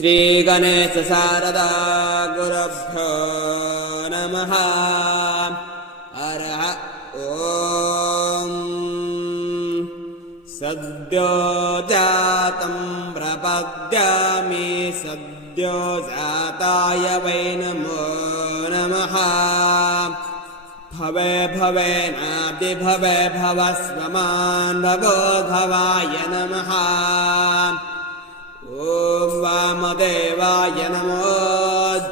श्रीगणेश शारदा गुरुभ्यो नमः। हरः ॐ सद्यो जातं प्रपद्यामि सद्यो जाताय वै नमो नमः। भवे भवेनादि भवे भवस्वमान् भवो भवाय नमः। ॐ वामदेवाय नमो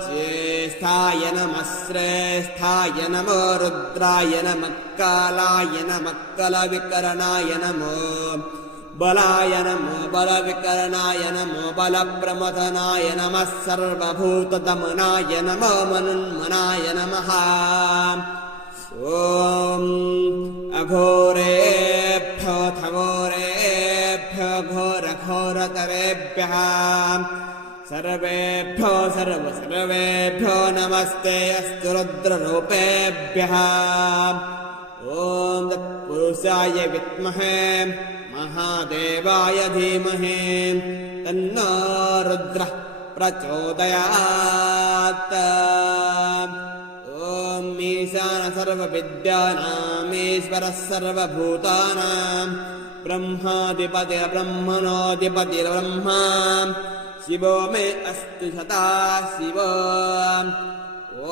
ज्येष्ठाय नमः श्रेष्ठाय नमो रुद्राय नमः कालाय नमः कलविकरणाय नमो बलाय नमो बलविकरणाय नमो बलप्रमथनाय नमः सर्वभूतदमनाय नमो मनुन्मनाय नमः। ॐ अघोरेभ्यो थघोरेभ्यो घोरघोरतरेभ्यः सर्वेभ्यो सर्वेभ्यो नमस्ते अस्तु रुद्ररूपेभ्यः। ॐ तत्पुरुषाय विद्महे महादेवाय धीमहि तन्नो रुद्रः प्रचोदयात्। ॐ ईशान सर्वविद्यानामीश्वरः सर्वभूतानां ब्रह्माधिपतिर्ब्रह्मणोऽधिपतिर्ब्रह्मा शिवो मे अस्तु सदा शिवो।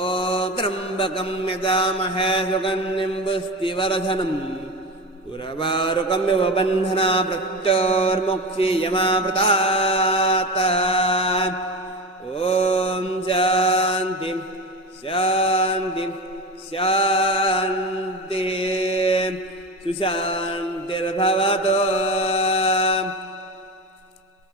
ॐ त्र्यम्बकं यजामहे सुगन्धिं पुष्टिवर्धनम् उर्वारुकमिव बन्धना प्रत्योर्मुक्षीयमामृतात्।